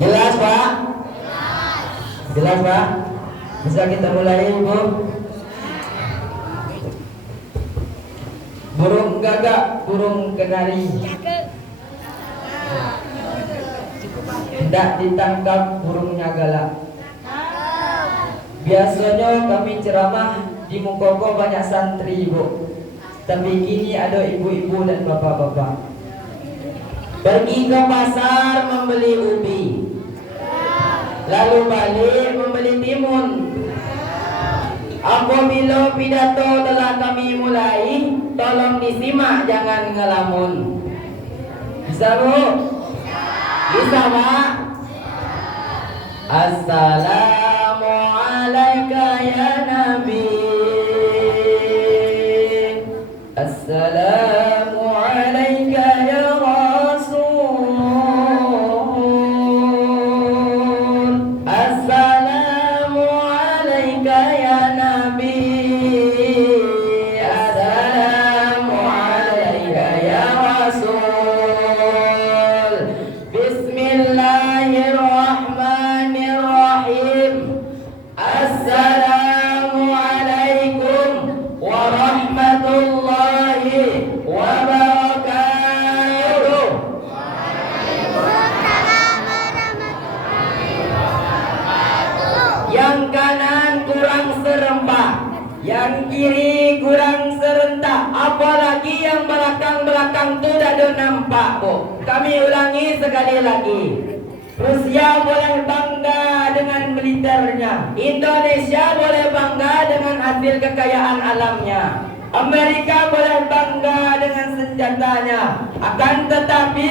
Jelas Pak? Jelas Pak? Bisa kita mulai Ibu? Burung gagak, burung kenari hendak ditangkap burungnya galak. Biasanya kami ceramah di Mukoko banyak santri Ibu, tapi kini ada ibu-ibu dan bapak-bapak pergi ke pasar membeli ubi, lalu balik membeli timun. Apabila pidato telah kami mulai, tolong disimak, jangan ngelamun. Bisa Bu? Bisa Pak? Assalamualaikum ya Nabi. Assalamualaikum ya Rasul. Assalamualaikum ya Nabi. Assalamualaikum ya Rasul. Bismillahirrahmanirrahim. Assalamualaikum warahmatullahi wabarakatuh. Yang kanan kurang serempak, yang kiri kurang serentak, apalagi yang belakang-belakang tuh dah ada nampak Bu. Kami ulangi sekali lagi. Rusia boleh bangga dengan militernya, Indonesia boleh bangga dengan hasil kekayaan alamnya, Amerika boleh bangga dengan senjatanya. Akan tetapi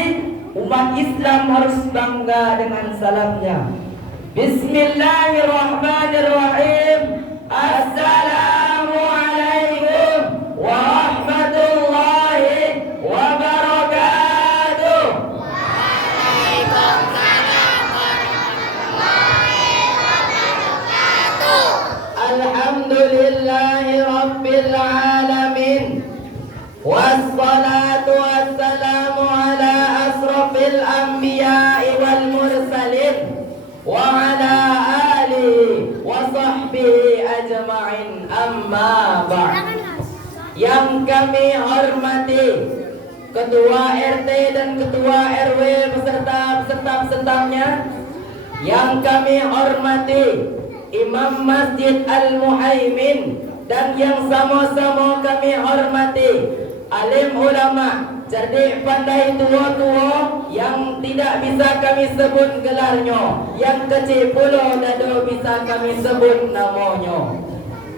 umat Islam harus bangga dengan salamnya. Bismillahirrahmanirrahim. Assalamualaikum warahmatullahi wabarakatuh. Alhamdulillahi rabbil alamin. Wassalatu wassalamu ala asrafil anbiya'i wal mursalin wa ala alihi wa sahbihi ajma'in, amma ba'd. Yang kami hormati Ketua RT dan Ketua RW beserta peserta-pesertanya, yang kami hormati Imam Masjid Al-Muhaimin, dan yang sama-sama kami hormati alim ulama, cerdik pandai tua-tua yang tidak bisa kami sebut gelarnya, yang kecil pula dado bisa kami sebut namanya.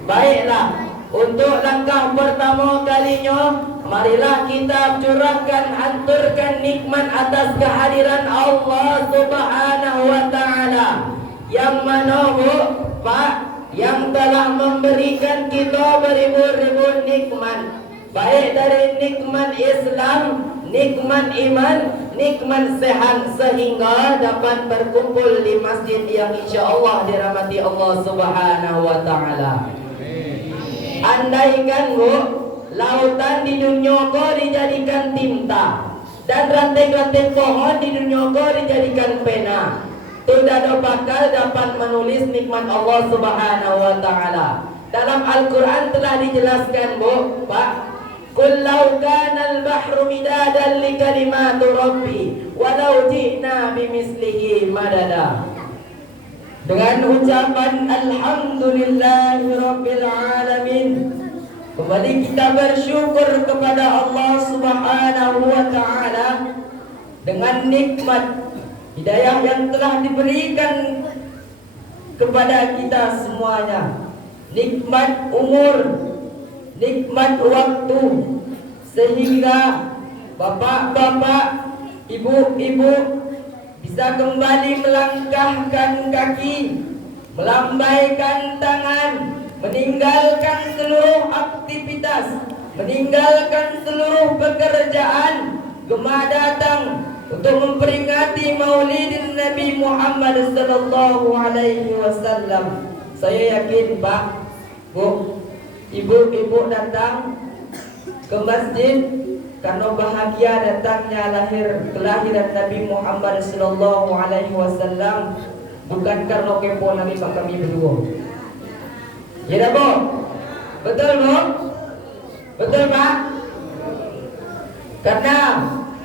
Baiklah, untuk langkah pertama kalinya, marilah kita curahkan, hanturkan nikmat atas kehadiran Allah Subhanahu wa Ta'ala, yang mana Bu Pak, yang telah memberikan kita beribu-ribu nikmat, baik dari nikmat Islam, nikmat iman, nikmat sehat, sehingga dapat berkumpul di masjid yang insya-Allah dirahmati Allah Subhanahu wa Ta'ala. Andaikan Bu, lautan di dunia ko dijadikan tinta, dan ranting-ranting pohon di dunia ko dijadikan pena, tidak ada bakal dapat menulis nikmat Allah Subhanahu wa Ta'ala. Dalam Al-Quran telah dijelaskan Bu Pak, Qul law kana al-bahru midadan li kalimati rabbi walau ji'na bimislihi madada. Dengan ucapan Alhamdulillahi Rabbil Alamin, kembali kita bersyukur kepada Allah Subhanahu wa Ta'ala dengan nikmat hidayah yang telah diberikan kepada kita semuanya, nikmat umur, nikmat waktu, sehingga bapak-bapak, ibu-ibu bisa kembali melangkahkan kaki, melambaikan tangan, meninggalkan seluruh aktivitas, meninggalkan seluruh pekerjaan, gemah datang untuk memperingati Maulidin Nabi Muhammad sallallahu alaihi wasallam. Saya yakin Pak, Bu, ibu-ibu datang ke masjid karena bahagia datangnya kelahiran Nabi Muhammad sallallahu alaihi wasallam, bukan karena kepo Nabi Pak kami berdua. Ya dah, Bu? Betul, Bu? Betul, Pak? Karena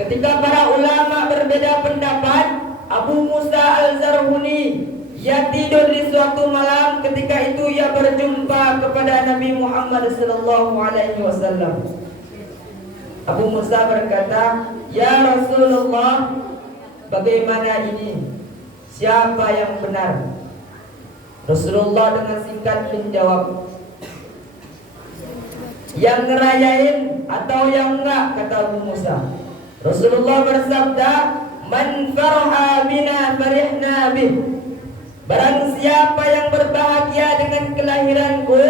ketika para ulama berbeda pendapat, Abu Musa Al-Zarhuni ia tidur di suatu malam, ketika itu ia berjumpa kepada Nabi Muhammad sallallahu alaihi wasallam. Abu Musa berkata, "Ya Rasulullah, bagaimana ini? Siapa yang benar?" Rasulullah dengan singkat menjawab, "Yang ngerayain atau yang enggak?" kata Abu Musa. Rasulullah bersabda, "Man faraha bina farihna bih." Barang siapa yang berbahagia dengan kelahiranku,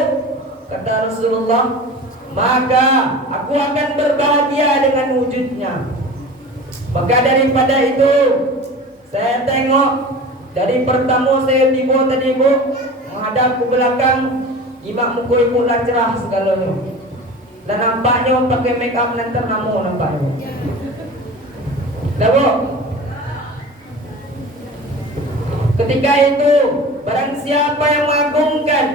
kata Rasulullah, maka aku akan berbahagia dengan wujudnya. Maka daripada itu, saya tengok dari pertama saya tiba tadi, Bu, menghadap ke belakang, imak muka ibu lah cerah segalanya. Dan nampaknya pakai make up nanti namo nampaknya. Dah, Bu? Ketika itu, barang siapa yang mengagungkan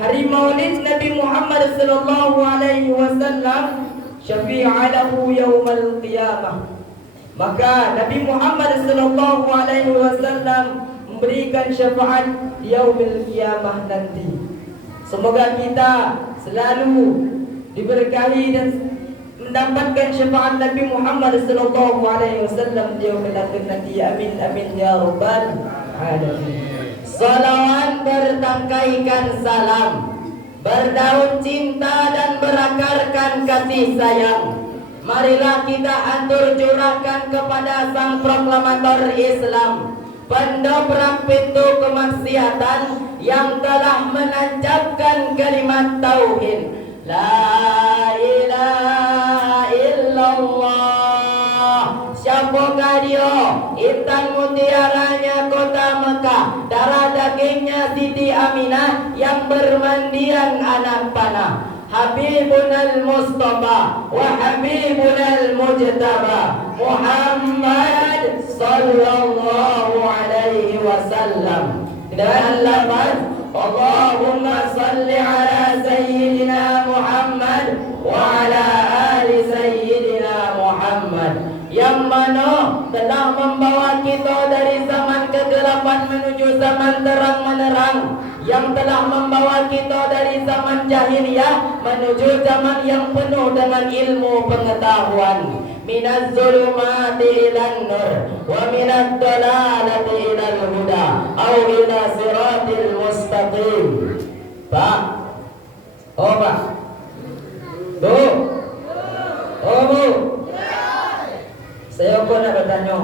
hari Maulid Nabi Muhammad sallallahu alaihi wasallam, syafi'alahu yaumal qiyamah, maka Nabi Muhammad sallallahu alaihi wasallam memberikan syafaat di yaumil qiyamah nanti. Semoga kita selalu diberkahi dan mendapatkan syafaat Nabi Muhammad sallallahu alaihi wasallam di yaumil akhir nanti. Amin amin ya rabbal alamin. Salawat bertangkaikan salam, berdaun cinta dan berakarkan kasih sayang. Marilah kita atur curahkan kepada sang proklamator Islam, pendobrak pintu kemaksiatan yang telah menancapkan kalimat tauhid La ilaha illallah. Siapakah dia? Intan mutiaranya kota Mekah, darah dagingnya Siti Aminah yang bermandian anak panah. Habibunal Mustafa wa Habibunal Mujtaba Muhammad sallallahu alaihi wasallam. Dan lafaz Allahumma salli ala Sayyidina Muhammad wa ala ali Sayyidina Muhammad, yang mana telah membawa kita dari zaman kegelapan menuju zaman terang menerang, yang telah membawa kita dari zaman jahiliyah menuju zaman yang penuh dengan ilmu pengetahuan. Minaz zulumati ilan nur wa minad dalalati ilal huda au ila siratil mustaqim. Pak, oh Pak, Bu, oh Bu, saya pun nak bertanya,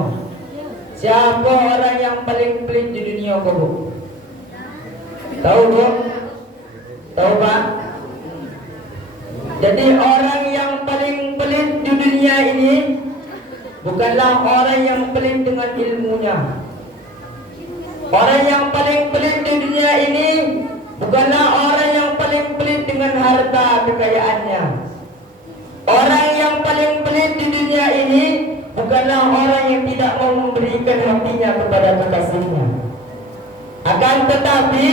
siapa orang yang paling pelit di dunia kau, Bu? Tahu, Bu? Tahu, Pak? Jadi orang yang paling pelit di dunia ini bukanlah orang yang pelit dengan ilmunya. Orang yang paling pelit di dunia ini bukanlah orang yang paling pelit dengan harta kekayaannya. Orang yang paling pelit di dunia ini bukanlah orang yang tidak mau memberikan hatinya kepada kekasihnya. Akan tetapi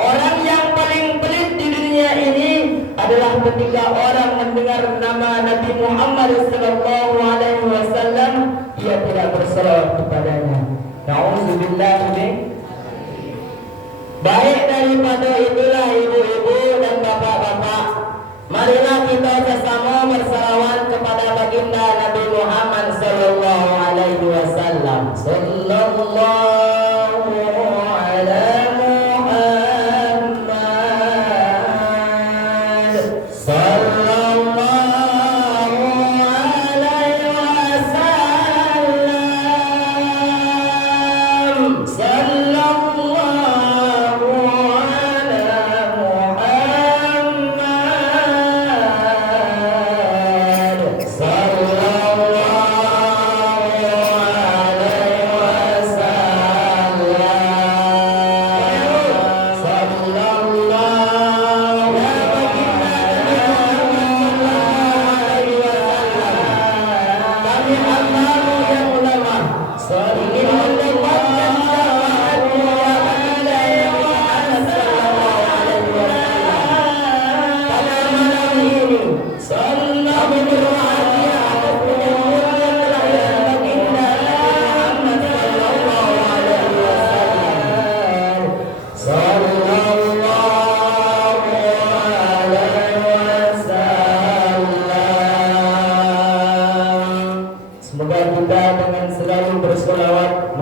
orang yang paling pelit di dunia ini adalah ketika orang mendengar nama Nabi Muhammad sallallahu alaihi wasallam, ia tidak berselawat kepadanya. Nauzubillah min. Baik daripada itulah ibu-ibu dan bapak-bapak, marilah kita bersama berselawat kepada baginda Nabi Muhammad sallallahu alaihi wasallam. Sallallahu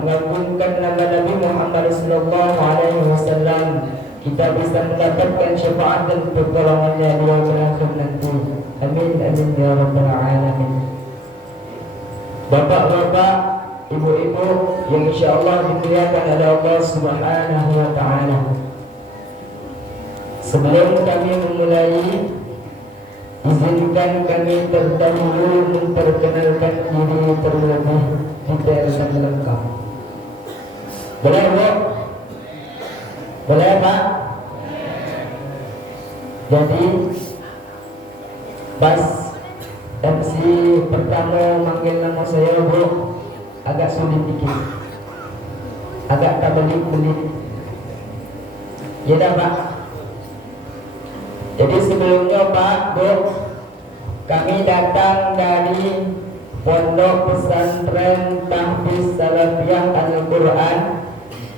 mengagungkan nama Nabi Muhammad sallallahu alaihi wasallam, kita bisa mendapatkan syafaat dan pertolongannya di akhirat nanti. Amin amin ya rabbal alamin. Bapak-bapak, ibu-ibu yang insyaallah dimuliakan oleh Allah Subhanahu wa taala. Sebelum kami memulai, izinkan kami terdahulu memperkenalkan diri terlebih detail dan lengkap. Boleh, Bu? Boleh, Pak? Jadi pas MC pertama manggil nama saya, Bu, agak sulit dikit, agak tak belit-belit. Ya dah, Pak. Jadi sebelumnya, Pak, Bu, kami datang dari Pondok Pesantren Tahfiz Salafiyah Al-Quran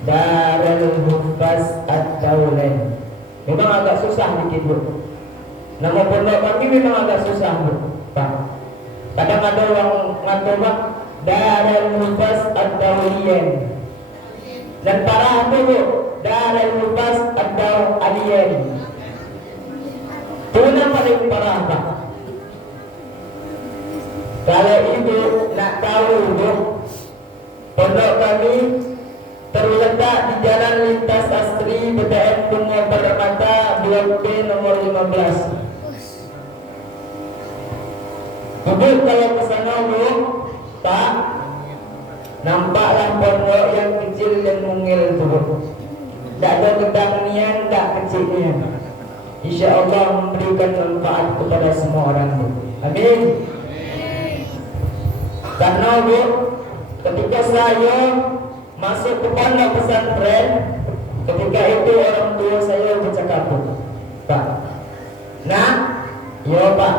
Darul Hufaz Ad-Daulain. Memang agak susah dikit, Bu. Nama pondok kami memang agak susah, Bu, Pak. Kadang ada orang ngatur, Pak, Darul Hufaz Ad-Daulain. Dan parah itu, Bu, Darul Hufaz Ad-Daulain. Itu yang paling parah, Pak. Kalau ibu nak tahu, Bu, pondok kami terletak di Jalan Lintas Asri BTN Bunga Permata Blok B nomor 15. Ibu kalau ke sana, Bu, Pak, nampaklah pondok yang kecil dan mungil itu, Bu. Tak ada gedang nian, tak kecil nian. Insya Allah memberikan manfaat kepada semua orang, Bu. Amin. Karena, Bu, ketika saya masuk ke pondok pesantren, ketika itu orang tua saya bercakap, Bu, Pak, nah, ya Pak,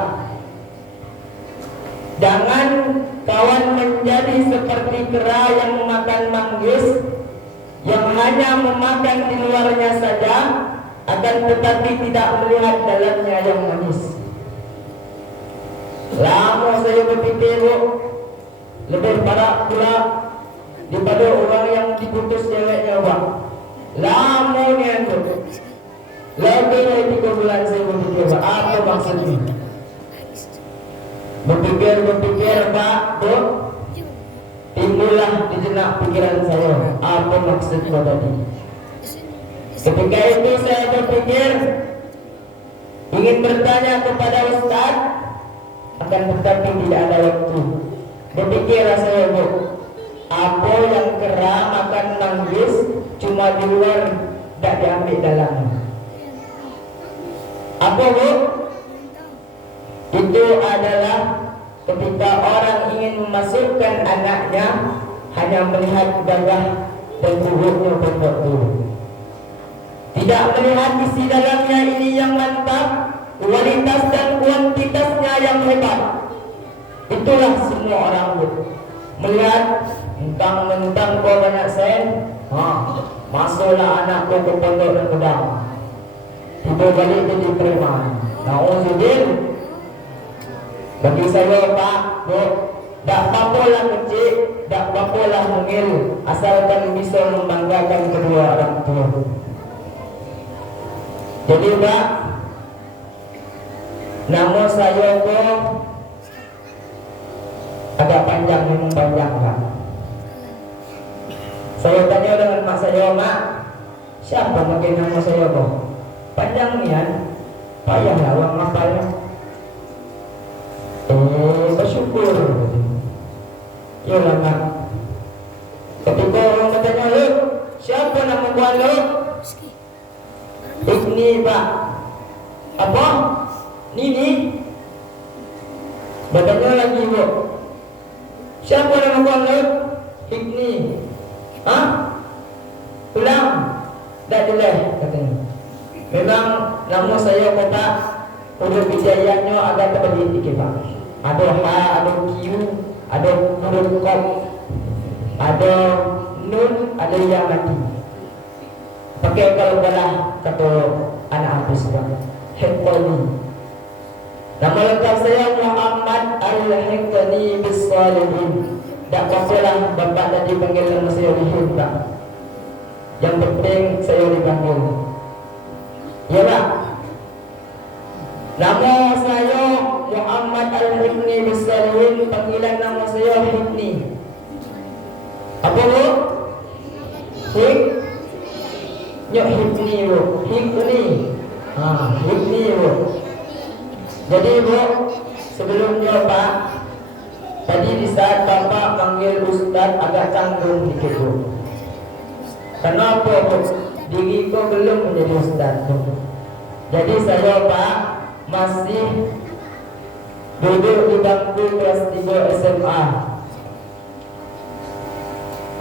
jangan kawan menjadi seperti kera yang memakan manggis, yang hanya memakan di luarnya saja, akan tetapi tidak melihat dalamnya yang manis. Lama saya berpikir, Bu, lebih parah pula daripada orang yang diputus ceweknya, Pak. Lama ni aku. Lebih dari 3 bulan saya berpikir, Pak, apa maksudnya? Berpikir, Pak, Bu, timbullah di jenak pikiran saya, apa maksudnya tadi? Ketika itu saya berpikir, ingin bertanya kepada Ustaz, akan tetapi tidak ada waktu. Berpikirlah saya, Bu, apa yang kera makan manggis cuma di luar, tak diambil dalamnya. Apa, Bu? Itu adalah ketika orang ingin memasukkan anaknya, hanya melihat gagah dan tubuhnya betul. Tidak melihat isi dalamnya ini yang mantap, kualitas dan kuantitasnya yang hebat. Itulah semua orang, Bu. Melihat mentang-mentang kau banyak sen, masuklah anakku ke pondok dan pedang, tiba balik jadi preman. Nauzubillah. Bagi saya, Pak, Bu, tak apa-apalah kecil, tak apa-apalah mungil, asalkan bisa membanggakan kedua orang tua. Jadi, Pak, nama saya kok agak panjang, memang panjang, Pak. Saya tanya dengan mak saya, Mak, siapa pakai nama saya kok? Panjang nian, payahlah orang ngapalnya. Bersyukur. Yalah, Mak. Ketika orang bertanya, lu, siapa nama gua, lu? Ini, Pak. Apa? Nini? Bertanya lagi, Bu, siapa nama gua, lu? Hikni. Hah? Ulang? Tak boleh, katanya. Memang nama saya kota huruf hijaiyahnya agak terbelit dikit, Pak. Ada H, ada Q, ada huruf Qaf, ada Nun, ada yang mati. Pakai kalau balah kata anak habis, Pak. Hekoni. Nama lengkap saya Muhammad Al-Hekani Bisalihin. Tak apa lah bapak tadi panggil nama saya Rihim tak. Yang penting saya dipanggil. Ya pak. Nama saya Muhammad Al-Hibni Bisalihin. Panggilan nama saya Hibni. Apa bu? Nyok Hibni bu. Hibni. Hibni bu. Jadi bu, sebelumnya pak, tadi di saat bapak panggil Ustaz agak canggung dikit bu. Kenapa bu? Diriku belum menjadi Ustaz bu. Jadi saya pak masih duduk di bangku kelas 3 SMA.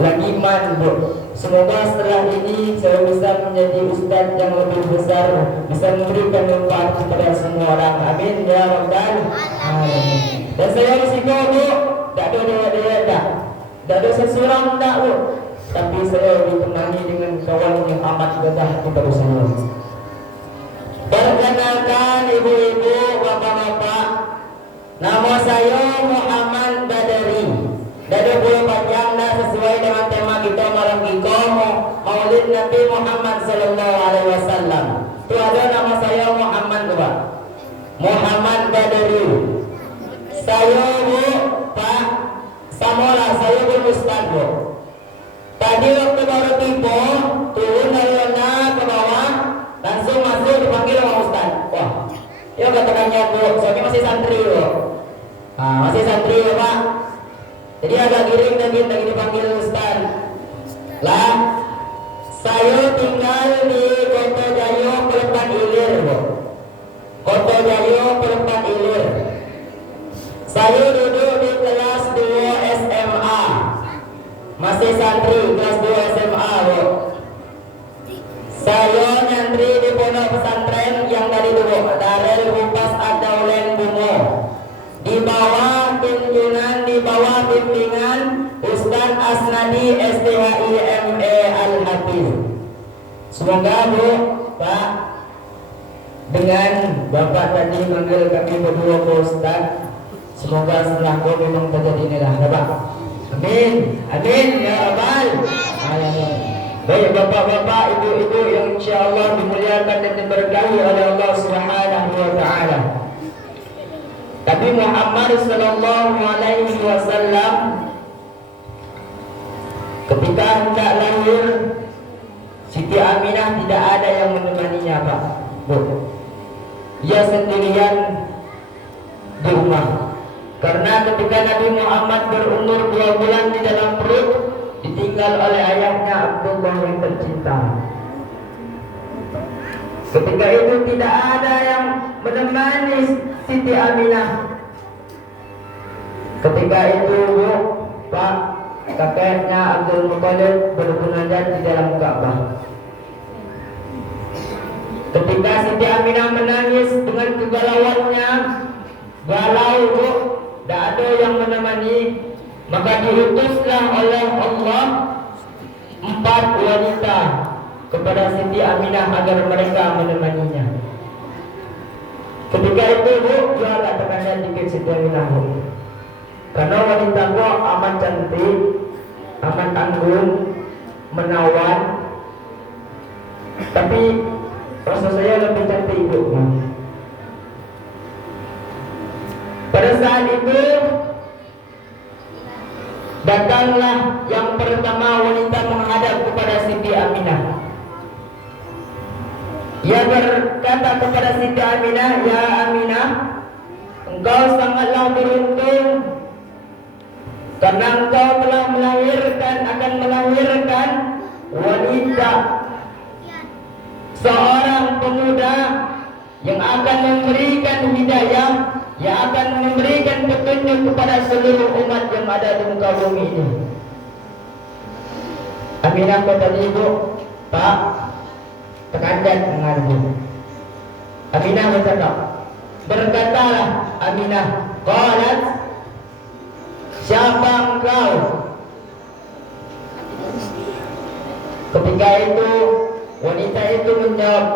Lagi man bu. Semoga setelah ini saya bisa menjadi ustaz yang lebih besar, bisa memberikan manfaat kepada semua orang. Amin ya rabbal alamin. Dan saya risiko bu, tak ada daya tak ada seseorang tak bu, tapi saya ditemani dengan kawan yang amat betah kepada saya. Perkenalkan ibu-ibu, bapak-bapak, nama saya Muhammad Badari. Dari bulan panjang dah sesuai dengan tema kita malam kita Maulid Nabi Muhammad Sallallahu Alaihi Wasallam. Itu ada nama saya Muhammad Pak. Muhammad Badari. Saya bu Pak Samola, saya bu Ustaz bu. Tadi waktu baru tiba turun dari mana ke bawah, langsung masuk dipanggil sama Ustaz. Wah, ya katakannya bu, saya masih santri bu. Masih santri ya Pak. Jadi agak giring lagi dipanggil Ustaz. Lah, saya tinggal di Kota Jayo Perempat Ilir, bu. Kota Jayo Perempat Ilir. Saya duduk di kelas 2 SMA. Masih santri kelas 2 SMA, bu. Saya nyantri di pondok pesantren yang dari dulu Darul Hupas Ad-Daulen Bungo. Di bawah pimpinan, di bawah bimbingan Ustaz Asnadi STHIME Al-Hafiz. Semoga bu, Pak, dengan Bapak tadi manggil kami berdua ke Ustaz, semoga setelah kau memang terjadi inilah Bapak. Amin, amin ya Rabbal alamin. Baik bapak-bapak, ibu-ibu yang insyaallah dimuliakan dan diberkahi oleh Allah Subhanahu wa taala. Nabi Muhammad Sallallahu Alaihi Wasallam ketika hendak lahir, Siti Aminah tidak ada yang menemaninya Pak. Ia sendirian di rumah. Karena ketika Nabi Muhammad berumur 2 bulan di dalam perut, ditinggal oleh ayahnya Abdullah yang tercinta. Ketika itu tidak ada yang menemani Siti Aminah. Ketika itu Pak, kakeknya Abdul Muthalib bermunajat di dalam Ka'bah. Ketika Siti Aminah menangis dengan kegalauannya, galau bu, tidak ada yang menemani, maka diutuslah oleh Allah 4 wanita kepada Siti Aminah agar mereka menemaninya. Ketika itu bu, jual katakannya dikit Siti Aminah bu. Karena wanita bu amat cantik, amat anggun, menawan. Tapi rasa saya lebih cantik bu. Pada saat itu datanglah yang pertama wanita menghadap kepada Siti Aminah. Ia berkata kepada Siti Aminah, "Ya Aminah, engkau sangatlah beruntung karena engkau telah akan melahirkan wanita, seorang pemuda yang akan memberikan hidayah, yang akan memberikan petunjuk kepada seluruh umat yang ada di muka bumi ini." Aminah kata ibu, "Pak, terkandat mengarbu." Aminah berkata, berkatalah Aminah, qalat, "Siapa engkau?" Ketika itu wanita itu menjawab,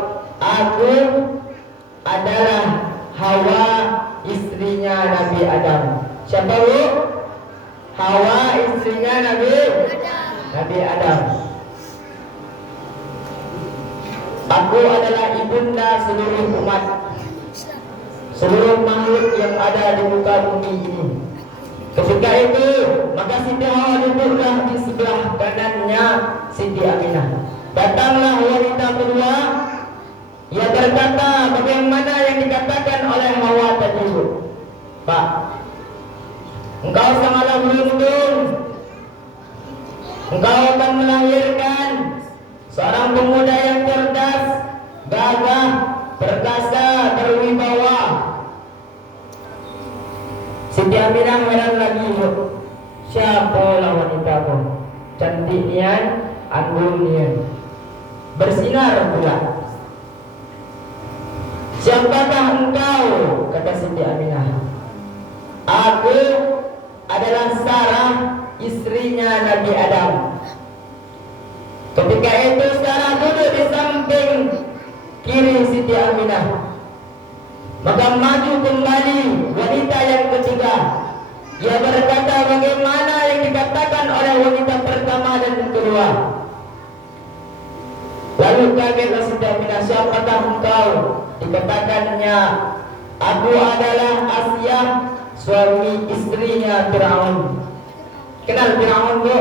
"Aku adalah Hawa, istrinya Nabi Adam." Siapa bu? Hawa istrinya Nabi Adam. Aku adalah ibunda seluruh umat, seluruh makhluk yang ada di muka bumi ini. Ketika itu, maka Siti Hawa duduklah di sebelah kanannya Siti Aminah. Datanglah wanita kedua. Ia berkata, bagaimana yang dikatakan oleh Hawa tadi, Pak? Engkau sangatlah beruntung. Engkau akan melahirkan seorang pemuda yang cerdas, gagah, perkasa, berwibawa. Siti Aminah heran lagi, siapa lah wanita itu? Cantik nian, anggun nian, bersinar pula. Siapakah engkau? Kata Siti Aminah. Aku adalah Sarah, istrinya Nabi Adam. Ketika itu Sarah duduk di samping kiri Siti Aminah. Maka maju kembali wanita yang ketiga. Ia berkata, bagaimana yang dikatakan oleh wanita pertama dan kedua? Lalu kagetlah Siti Aminah, siapakah engkau? Dikatakannya, aku adalah Asyah, suami istrinya Fir'aun. Kenal Fir'aun, Bu?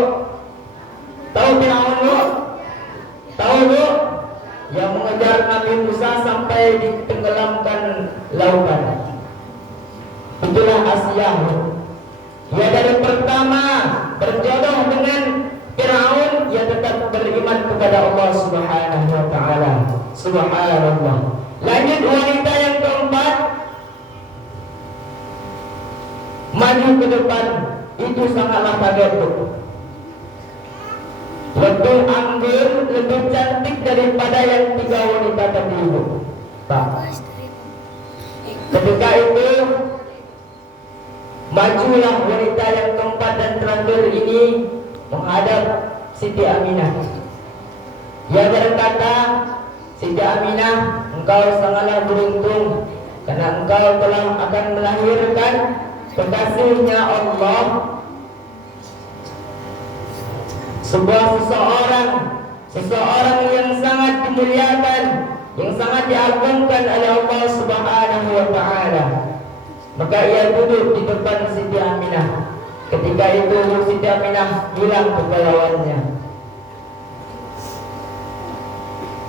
Tahu Fir'aun, Bu? Tahu, Bu? Yang mengejar Nabi Musa sampai ditenggelamkan lautan. Itulah Asyah. Ia dari pertama berjodoh dengan Fir'aun, ia tetap beriman kepada Allah Subhanahu wa taala. Subhanallah. Lanjut wanita yang keempat, maju ke depan. Itu sangatlah kaget, Bu. Lebih anggun, lebih cantik daripada yang tiga wanita tadi, Bu. Pak. Ketika itu majulah wanita yang keempat dan terakhir ini menghadap Siti Aminah. Ia berkata, Siti Aminah, engkau sangatlah beruntung karena engkau telah akan melahirkan kekasihnya Allah, seseorang yang sangat dimuliakan, yang sangat diagungkan oleh Allah Subhanahu wa taala. Maka ia duduk di depan Siti Aminah. Ketika itu Siti Aminah hilang kegalauannya.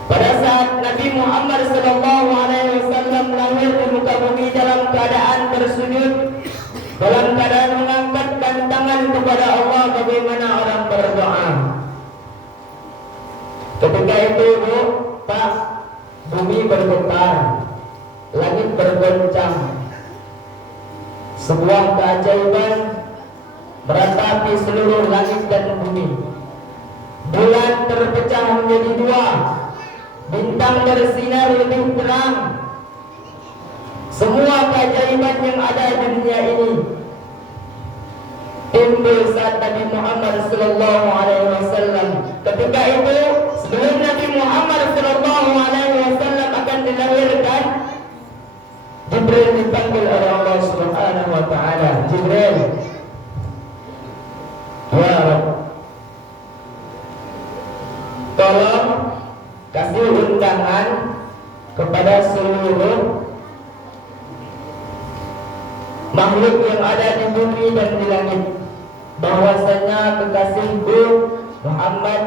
Pada saat Nabi Muhammad SAW lahir di muka bumi dalam keadaan bersujud, dalam keadaan mengangkatkan tangan kepada Allah bagaimana orang berdoa. Ketika itu, Bu, Pak, bumi bergetar, langit bergoncang. Sebuah keajaiban meratapi seluruh langit dan bumi. Bulan terpecah menjadi dua, bintang bersinar lebih terang. Semua keajaiban yang ada di dunia ini timbul saat Nabi Muhammad sallallahu alaihi wasallam. Ketika itu, sebelum Nabi Muhammad sallallahu alaihi wasallam akan dilahirkan, Jibril dipanggil oleh Allah Subhanahu wa taala. Jibril, ya Rabb, tolong kasih undangan kepada seluruh makhluk yang ada di bumi dan di langit, bahwasanya kekasihku Muhammad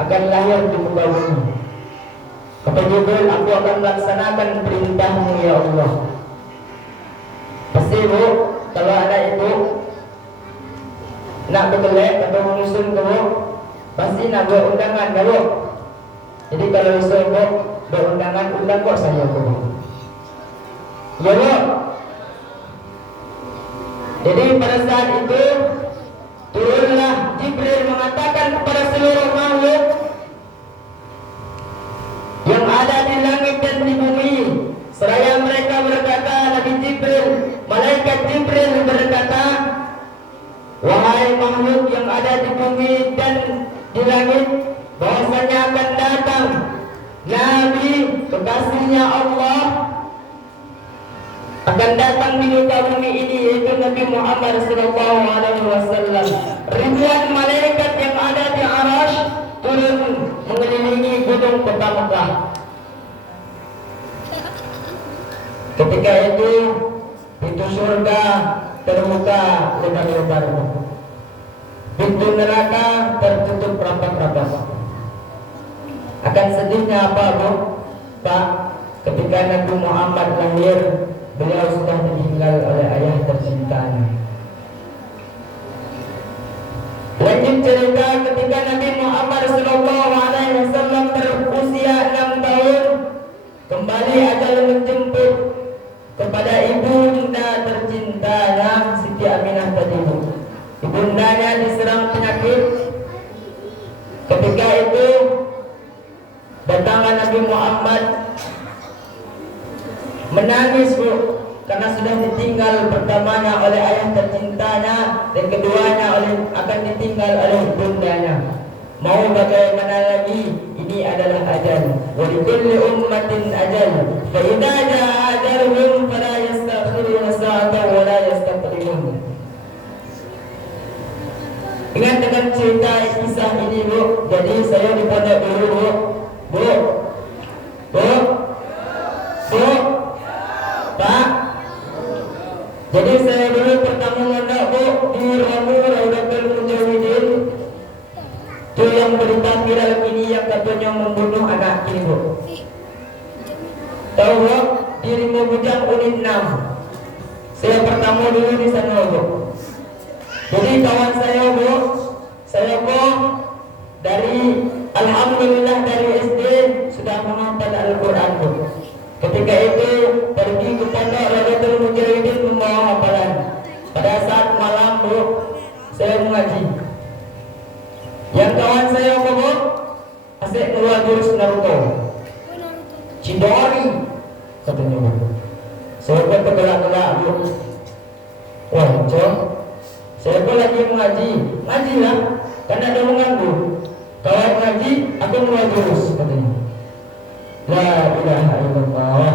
akan lahir di muka bumi. Kata Jibril, aku akan melaksanakan perintahmu ya Allah. Pasti, Bu, kalau anak ibu nak berkelek atau menyusun ke, Bu, pasti nak buat undangan, kan, Bu? Jadi kalau usul, Bu, berundangan, undang kok saya, Bu. Ya, Bu. Jadi pada saat itu turunlah Jibril mengatakan kepada seluruh makhluk yang ada di langit dan di bumi, seraya mereka berkata, Nabi Jibril, malaikat Jibril berkata, wahai makhluk yang ada di bumi dan di langit, bahwasanya akan datang Nabi kekasihnya Allah, akan datang datang di muka bumi ini, yaitu Nabi Muhammad SAW. Ribuan malaikat yang ada di Arasy turun mengelilingi gunung kota Mekah. Ketika itu pintu surga terbuka lebar-lebar, pintu neraka tertutup rapat-rapat. Akan sedihnya apa, Bu? Pak, ketika Nabi Muhammad lahir, beliau sudah ditinggal oleh ayah tercintanya. Lanjut cerita, ketika Nabi Muhammad SAW berusia 6 tahun, kembali ajal menjemput kepada ibunda tercintanya Siti Aminah tadi. Ibundanya diserang penyakit. Ketika itu datanglah Nabi Muhammad menangis, Bu, karena sudah ditinggal pertamanya oleh ayah tercintanya dan keduanya akan ditinggal oleh ibundanya. Mau bagaimana lagi? Ini adalah ajal. Wa likulli ummatin ajal. Fa idza jaa ajaluhum fala yastakhiruna sa'atan wa la yastaqdimun. Ingat dengan cerita kisah ini, Bu. Jadi saya di pondok dulu, Bu. Pak. Jadi saya dulu pertama mondok, Bu, di Ramu Raudatul Mujahidin. Itu yang berita viral ini yang katanya membunuh anak ini, Bu. Tahu, Bu? Di Rimau Bujang Unit 6. Saya pertama dulu di sana, Bu. Jadi kawan saya, Bu, saya dari alhamdulillah dari SD sudah menonton Al-Quran, Bu. Ketika itu pergi ke pondok Raudatul Mujahidin membawa hafalan. Pada saat malam, Bu, saya mengaji. Yang kawan saya, Bu, asyik keluar jurus Naruto, Chidori katanya, Bu. Saya pun tergelak-gelak, Bu. Wah, Cok, saya pun lagi mengaji. Ngajilah, karena ada mengganggu. Kawan ngaji, aku keluar jurus katanya. La ilaha illallah.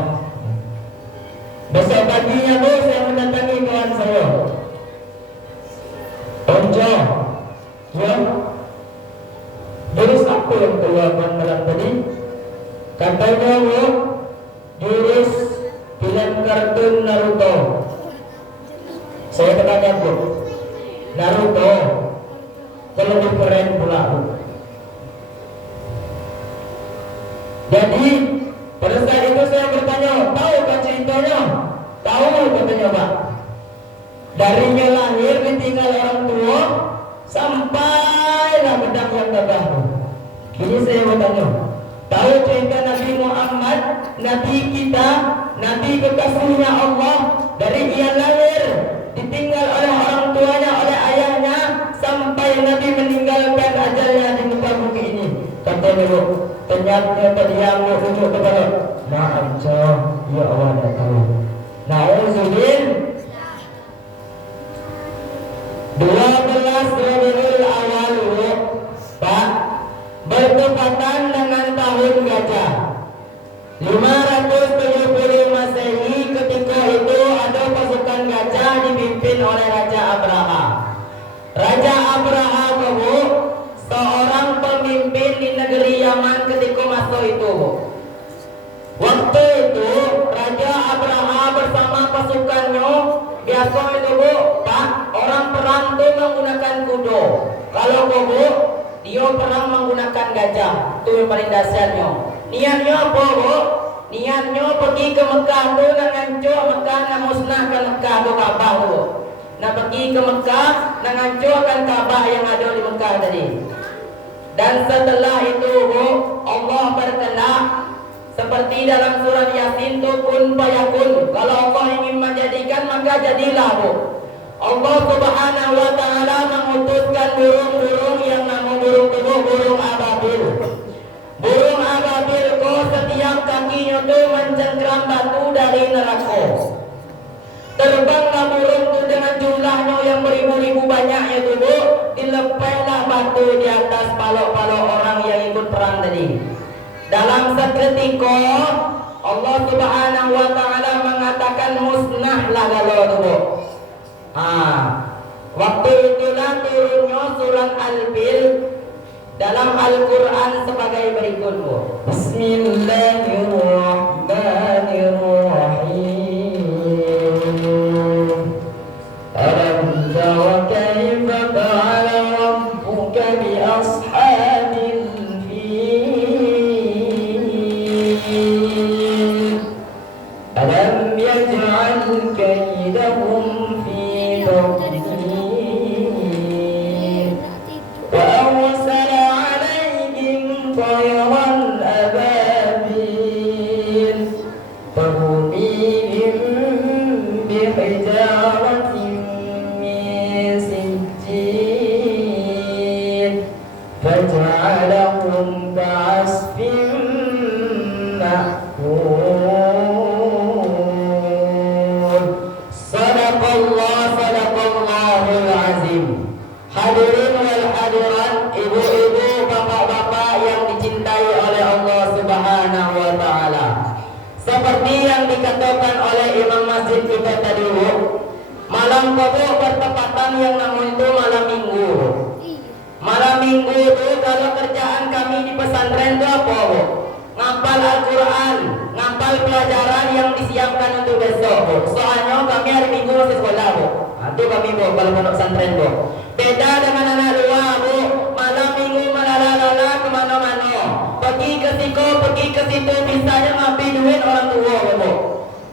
Besok paginya, Bu, saya mendatangi kawan saya. Onco, ya, jurus apa yang keluar malam tadi? Katanya, Bu, jurus film kartun Naruto. Saya bertanya, Bu, Naruto kalau lebih keren pula, Bu. Jadi pada saat itu saya bertanya, tahu kan ceritanya? Tahu katanya, Pak. Darinya lahir ditinggal orang tua sampailah pedang yang gagah. Ini saya bertanya, tahu cerita Nabi Muhammad, Nabi kita, Nabi kekasihnya Allah, dari ia lahir ditinggal oleh orang tuanya, oleh ayahnya, sampai Nabi meninggalkan ajalnya di muka bumi ini. Katanya, Bu, ternyata dia mau tunjuk kepada maaf, ya Allah dah tahu. Nauzubil 12 Rabiul Awal, Pak, bertepatan dengan tahun gajah 570 Masehi. Ketika itu ada pasukan gajah dipimpin oleh Raja Abraha. Raja Abraha, Bu, seorang pemimpin di negeri Yaman ketika masa itu, Bu. Waktu itu Raja Abraha bersama pasukannya, biasa itu, Bu, Pak, orang perang itu menggunakan kuda. Kalau, Bu, dia perang menggunakan gajah. Itu yang paling dasarnya. Niatnya apa, Bu? Niatnya pergi ke Mekah itu nak ngancur Mekah, nak musnahkan Mekah itu Ka'bah itu. Nak pergi ke Mekah, nak ngancurkan Ka'bah yang ada di Mekah tadi. Dan setelah itu, Bu, Allah berkehendak seperti dalam surah Yasin itu, kun fayakun. Kalau Allah ingin menjadikan, maka jadilah, Bu. Allah Subhanahu wa ta'ala mengutuskan burung-burung yang nama burung itu burung ababil. Burung ababil itu setiap kakinya itu mencengkram batu dari neraka. Terbanglah burung itu dengan jumlahnya yang beribu-ribu banyaknya itu, Bu. Dilepaslah batu di atas palok-palok orang yang ikut perang tadi. Dalam seketika Allah Subhanahu wa taala mengatakan musnahlah kalau itu, Bu. Waktu itulah turunnya surat Al-Fil dalam Al-Qur'an sebagai berikut, Bu. Bismillahirrahmanirrahim. Alam tara kaifa fa'ala rabbuka bi ashabil fil. Alam yaj'al kaydahum fi tadlil. وأرسل عليهم طيرا أبابيل ترميهم بحجارة من سجيل فجعلهم كعصف مأكول. Sadaqallahul azim. Hadirin wal hadirat, ibu-ibu, bapak-bapak yang dicintai oleh Allah Subhanahu wa taala. Seperti yang dikatakan oleh Imam Masjid kita tadi, malam Kobok bertepatan yang namanya itu malam Minggu. Malam Minggu itu kalau kerjaan kami di pesantren itu apa, Bu? Ngapal Al-Quran, ngapal pelajaran yang disiapkan untuk besok, Bu. Soalnya kami hari Minggu masih sekolah, Bu. Itu kami, Bu, kalau pondok pesantren, Bu. Beda dengan anak luar, Bu. Malam Minggu malalala kemana-mana. Pergi ke situ, pergi ke situ, bisanya ngambil duit orang tua, Bu.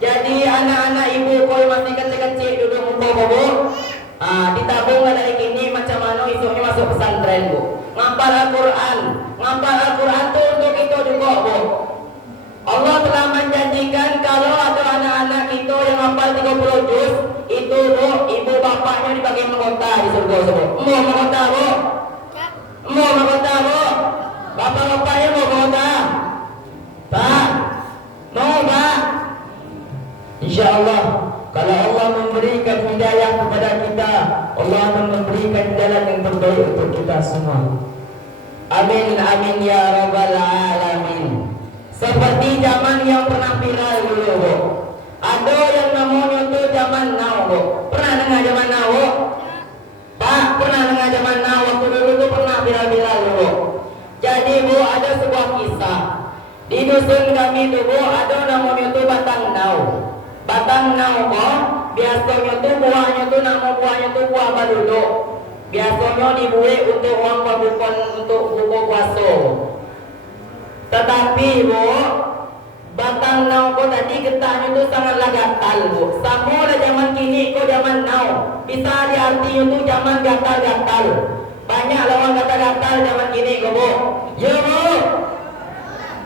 Jadi anak-anak ibu kau masih kecil-kecil duduk muka, Bu. Ditabung ada ini macam mana esoknya masuk pesantren, Bu. Ngapal Al-Quran, ngapal Al-Quran itu untuk itu juga, Bu. Allah telah menjanjikan kalau ada anak-anak kita yang hafal 30 juz, itu, Bu, ibu bapaknya dibagi mahkota di surga, Bu. Mau mahkota, Bu? Mau mahkota, Bu? Bapak-bapaknya mau mahkota? Pak? Mau, Pak? Insya Allah, kalau Allah memberikan hidayah kepada kita, Allah akan memberikan jalan yang terbaik untuk kita semua. Amin, amin ya rabbal alamin. Seperti zaman yang pernah viral dulu, Bu. Ada yang namanya itu zaman now, Bu. Pernah dengar zaman now, Bu? Pak, pernah dengar zaman now? Waktu dulu itu pernah viral-viral dulu. Jadi, Bu, ada sebuah kisah. Di dusun kami itu, Bu, ada namanya itu batang now. Batang now, Bu, biasanya itu buahnya itu, nama buahnya itu buah baluduk. Biasanya dibuat untuk orang pabukon untuk buka puasa. Tetapi, Bu, batang now kok tadi getahnya itu sangatlah gatal, Bu. Sama lah zaman kini kok zaman now. Bisa diarti itu zaman gatal-gatal. Banyak lawan gatal-gatal zaman kini kok, Bu. Ya, Bu.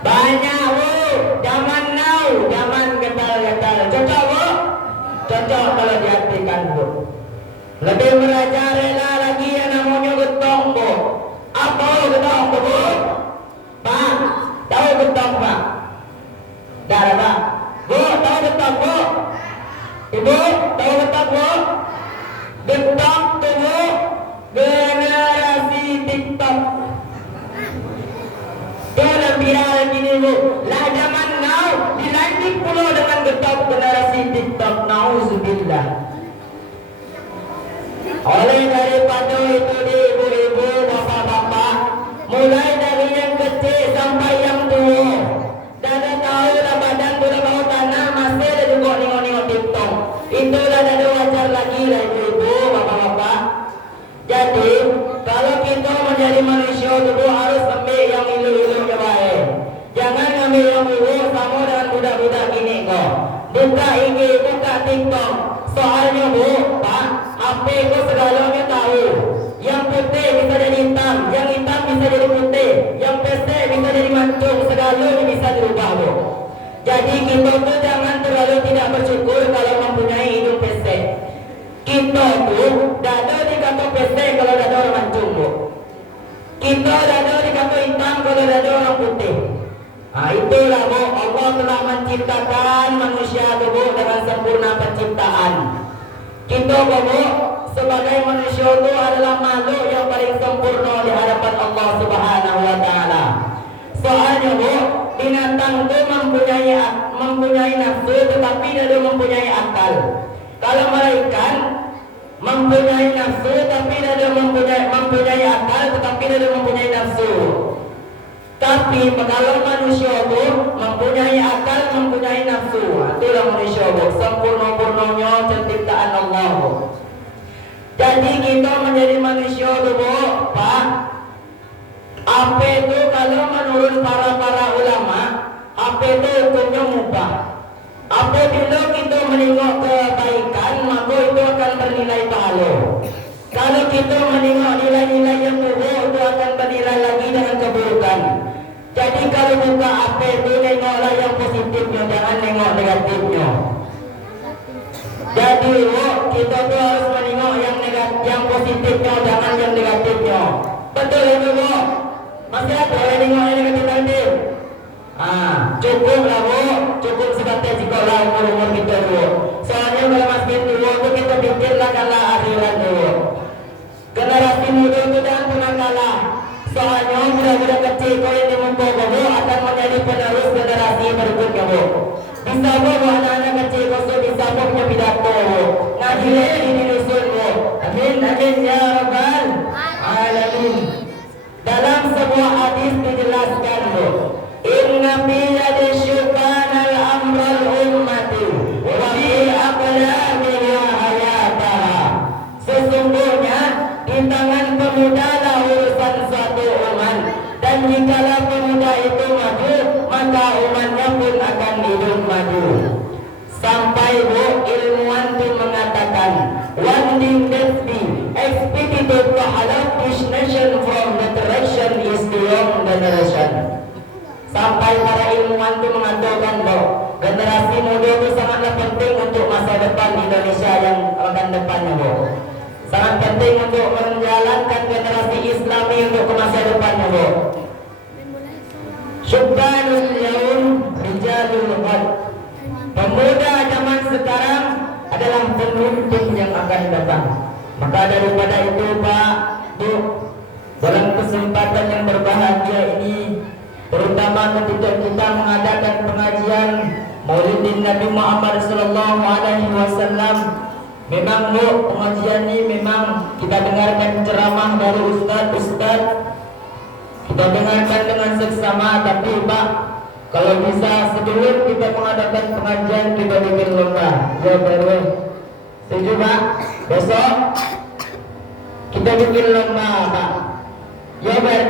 Banyak, Bu. Zaman now, zaman gatal-gatal. Cocok, Bu? Cocok kalau diartikan, Bu. Lebih belajar rela lagi yang namanya getong, Bu. Apa getong, Bu? Pak, tahu getong, Pak? Dah, Pak. Bu, tahu getong, Bu? Ibu, tahu getong, Bu? Getong tu, Bu, generasi TikTok. Dalam viral gini, Bu. Lah zaman now dilanjut pula dengan getong generasi TikTok. Nauzubillah. Oleh daripada itu, ibu-ibu, bapak-bapak, mulai dari yang kecil sampai yang tua, dah tahu dah badan sudah bau tanah, masih ada juga nengok-nengok TikTok. Itulah dah wajar lagi lah, ibu-ibu, bapak-bapak. Jadi kalau kita menjadi manusia dulu harus ambil yang ilu-ilu yang baik. Jangan ambil yang buruk sama dengan budak-budak gini kok. Buka IG, buka TikTok. Soalnya, Bu, Pak, HP itu segalanya tahu. Yang putih bisa jadi hitam, yang hitam bisa jadi putih, yang pesek bisa jadi mancung, segalanya bisa dirubah, Bu. Jadi kita tuh jangan terlalu tidak bersyukur kalau mempunyai hidup pesek. Kita tuh dada dikata pesek kalau dada orang mancung, Bu. Kita dada dikata hitam kalau dada orang putih. Itulah, Bu, Allah telah menciptakan manusia tuh, Bu, dengan sempurna penciptaan. Kita, Bu, sebagai manusia itu adalah makhluk yang paling sempurna di hadapan Allah Subhanahu wa taala. Soalnya, Bu, binatang itu mempunyai mempunyai nafsu tetapi dia mempunyai akal. Kalau malaikat mempunyai nafsu tapi dia mempunyai akal tetapi dia mempunyai nafsu. Tapi kalau manusia itu mempunyai akal, mempunyai nafsu, itulah manusia itu sempurna-purnanya ciptaan Allah. Jadi kita menjadi manusia itu, Pak. Apa itu kalau menurut para ulama, apa itu hukumnya mubah. Apabila kita menengok kebaikan, maka itu akan bernilai pahala. Kalau kita menengok nilai-nilai yang buruk, itu akan bernilai lagi dengan keburukan. Jadi kalau buka apa itu, nengoklah yang positifnya, jangan nengok negatifnya. Jadi kita tuh harus menengok yang positifnya, jangan yang negatifnya. Betul ya Bu? Masih ada yang nengok yang negatif nanti? Cukup lah Bu, cukup sebatas sekolah umur kita Bu. Soalnya kalau masih tua itu kita pikirlah kalah akhirat Bu. Generasi muda itu jangan pernah kalah. Soalnya budak-budak kecil kau yang dimuka Bu akan menjadi penerus generasi berikutnya Bu. Bisa Bu anak-anak kecil kau bisa Bu punya pidato Bu. Ngajilah di dusun Bu. Amin amin ya rabbal alamin. Dalam sebuah hadis dijelaskan Bu, inna fi yadi syubanal amral ummati wa fi aqlamiha hayataha. Sesungguhnya di tangan pemuda lah urusan suatu umat, dan jikalau pemuda itu maju, maka umatnya pun akan hidup maju. Sampai Bu ilmuwan itu mengatakan, one thing that be expected to accomplish nation from the direction is beyond generation. Sampai para ilmuwan itu mengatakan bahwa generasi muda itu sangatlah penting untuk masa depan Indonesia yang akan depannya Bu. Sangat penting untuk menjalankan generasi Islami untuk ke masa depannya Bu. Syubbanul yaum rijalul ghad. Pemuda zaman sekarang adalah pemimpin yang akan datang. Maka daripada itu Pak Bu, dalam kesempatan yang berbahagia ini, terutama ketika kita mengadakan pengajian Maulidin Nabi Muhammad sallallahu alaihi wasallam, memang Bu, pengajian ini memang kita dengarkan ceramah dari ustaz, kita dengarkan dengan seksama, tapi Pak, kalau bisa sebelum kita mengadakan pengajian kita bikin lomba. Ya baru. Setuju Pak? Besok kita bikin lomba Pak. Ya Pak.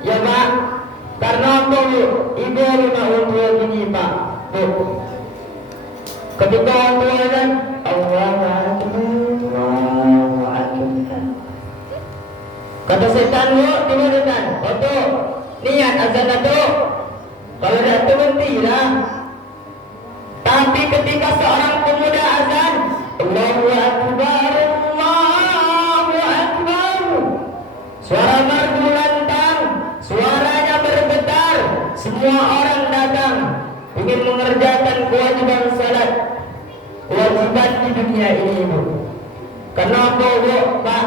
Ya Pak. Karena apa Bu? Ibu rumah untuk ini Pak. Bu. Ketika orang tua dan Allahu Akbar. Kata setan Bu, dimana? Foto. Niat azan itu. Kalau tidak itu berhentilah. Tapi ketika seorang pemuda azan, Allahu Akbar, Allahu Akbar, suara merdu lantang, suaranya bergetar, semua orang datang ingin mengerjakan kewajiban salat, kewajiban di dunia ini Bu. Kenapa Bu Pak?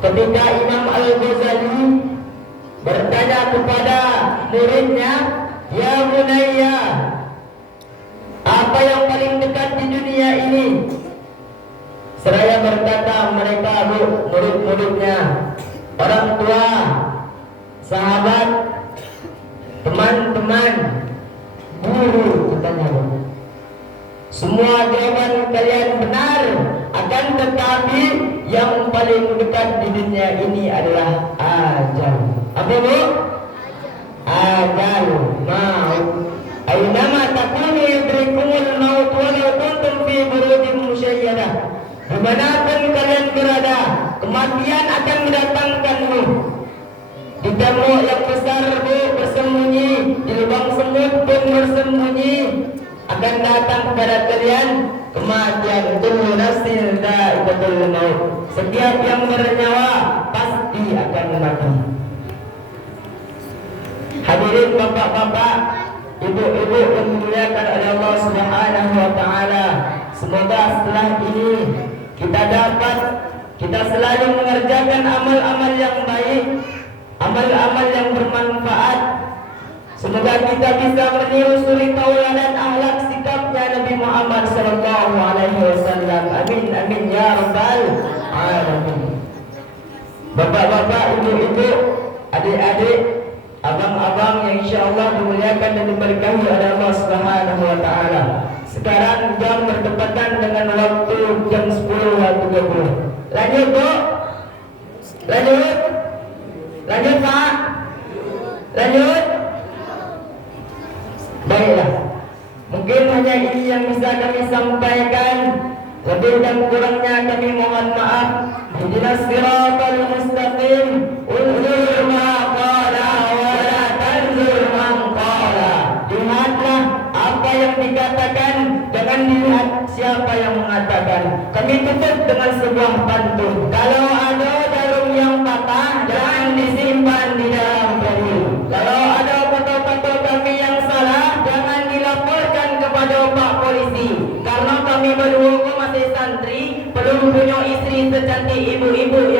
Ketika Imam Al-Ghazali bertanya kepada muridnya, ya bunayya, apa yang paling dekat di dunia ini? Seraya berkata mereka Bu, murid-muridnya, orang tua, sahabat, teman-teman, guru, katanya Bu. Semua jawaban kalian benar, akan tetapi yang paling dekat di dunia ini adalah ajal. Apa Bu? Ajal, maut. Aynama takunu yudrikumul maut walau kuntum fi burujin musyayyadah. Dimanapun kalian berada, kematian akan mendatangkanmu. Di tembok yang besar Bu bersembunyi, di lubang semut pun bersembunyi, akan datang kepada kalian kematian. Kullu nafsin dha'iqatul maut. Setiap yang bernyawa pasti akan mati. Hadirin bapak-bapak, ibu-ibu yang dimuliakan oleh Allah Subhanahu wa taala, semoga setelah ini kita selalu mengerjakan amal-amal yang baik, amal-amal yang bermanfaat, Semoga kita bisa meniru suri tauladan akhlak sikapnya Nabi Muhammad sallallahu alaihi wasallam. Amin amin ya rabbal alamin. Bapak-bapak, ibu-ibu, adik-adik, abang-abang yang insyaallah dimuliakan dan diberkahi oleh Allah Subhanahu wa taala. Sekarang jam bertepatan dengan waktu jam 10.30. Lanjut, Bu. Lanjut. Lanjut, Pak. Lanjut. Baiklah. Mungkin hanya ini yang bisa kami sampaikan. Lebih dan kurangnya kami mohon maaf. Ihdinas siratal mustaqim. Unzur ma qala wa la tanzur man qala. Lihatlah apa yang dikatakan, jangan dilihat siapa yang mengatakan. Kami tutup dengan sebuah pantun. Kalau ada jarum yang patah, jangan disimpan di dalam kayu. Kalau ada foto-foto kami yang salah, jangan dilaporkan kepada Pak Polisi. Karena kami berdua masih santri, belum punya istri secantik ibu-ibu